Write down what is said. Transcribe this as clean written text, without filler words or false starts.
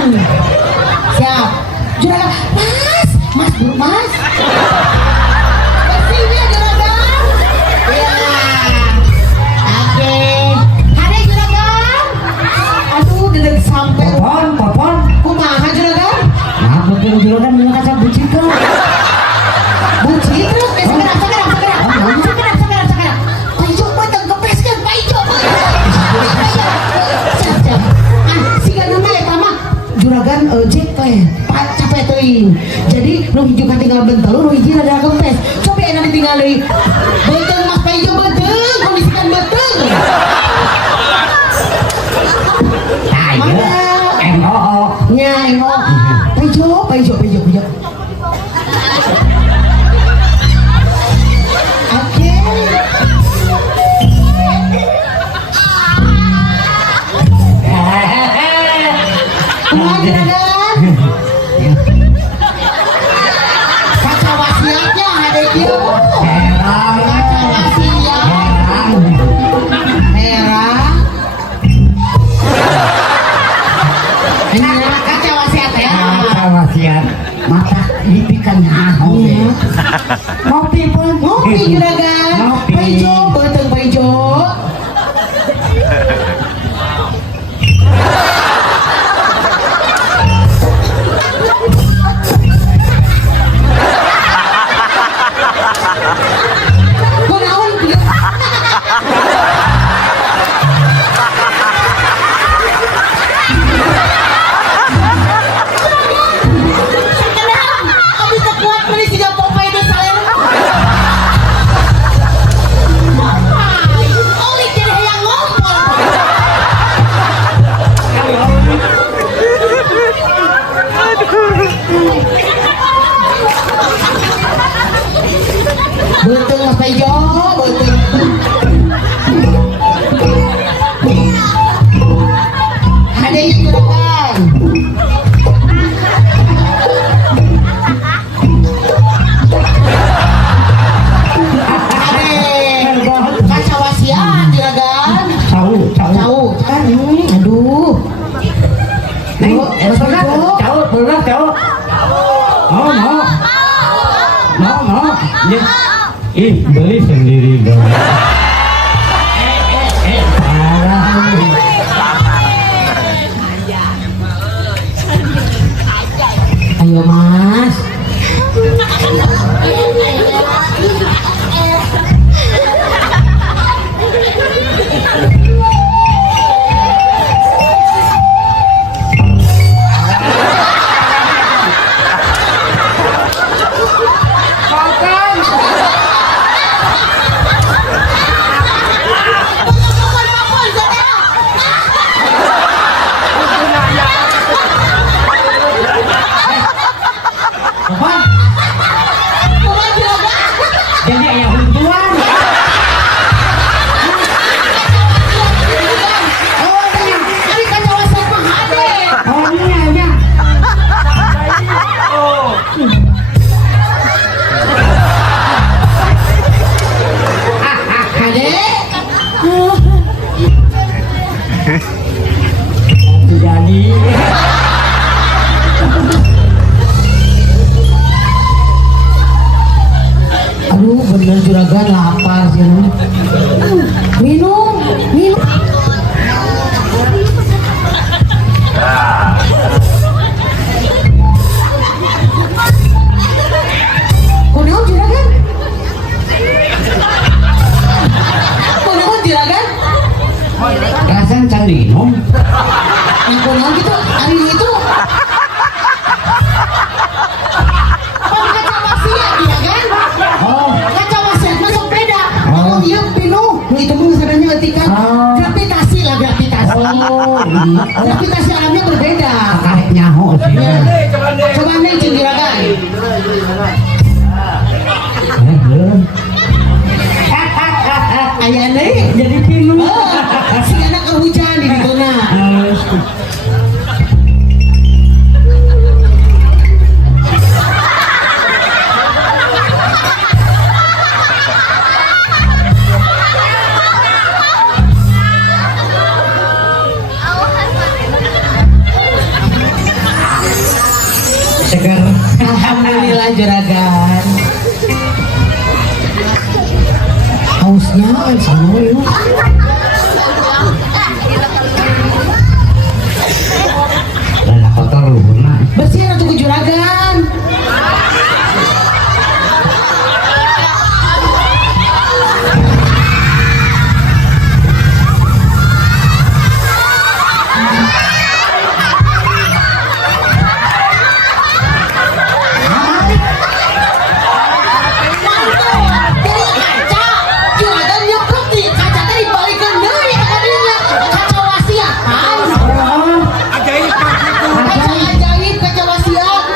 Siap. Juragan, Mas, Mas, Bu, Mas. Sini juragan. Ya. Oke. Hari juragan. Aduh, dedek sampai. Popon. Kumaha juragan? Nah, betul juragan minum kaca bucin kan? Bucin terus, segera. Pak Ijo, potong kepeskan, Pak Ijo. Siap. Siga nama ya, Tama. Juragan Jack teh, Pak capek teuing. Jadi nu hiji kan tinggal bentel, nu hiji rada kempes. Coba enak ditinggal deui. Beuteung Mas Pak Ijo beuteung, kondisikan beuteung. Ayo, MOO. Nya, engok. Pak Ijo. Oke. Kumaha juragan? Kaca wasiatnya ada kieu. Kaca wasiat. Merah. Nah, kaca wasiat ya. Wasiat mata dipikan nyaho. Ngopi pun, ngopi juragan. Ngopi. Pak Ijo, beuteung Pak Ijo. Kunaon kieu? Abis kuat beli siga Popeye teh salera. Popeye, oli jadi hayang ngompol. Beuteung Mas Ijo, beuteung. Ada yang juragan. Kaca wasiat juragan. Tahu. Tahu kan? Aduh. Neng, Mas Ijo. tahu. Mau. Ya. Ih, beli sendiri dong. Ayo Mas. Kumaha juragan? Jadi ayah huntuan. Oh, ini kaca wasiat mah hade. Oh, iya. Hade. Jadi. Aduh, bener juragan lapar sih. Minum. Kunaon juragan? Rasan can dinom. Kunaon gitu? Ari itu. Kaca wasiat juragan. Oh, Kaca wasiat masuk beda. Oh. Iya pinu. Itu mah sadanya etika. Oh. Gravitasi. oh, Gravitasi alamnya berbeda. karek nyaho sih. Coba nih juragan. Belum. Ayah nih jadi pilu. Si anak kehujan di tengah. segar. Alhamdulillah juragan. Hausnya sama yuk. Lah kotor lu benar. Bersihin atuh ku juragan. Juragan nyebruk di kaca teh dibalikeun deui ka dinya. Kaca wasiatan. Kaca ajaib, kaca wasiat.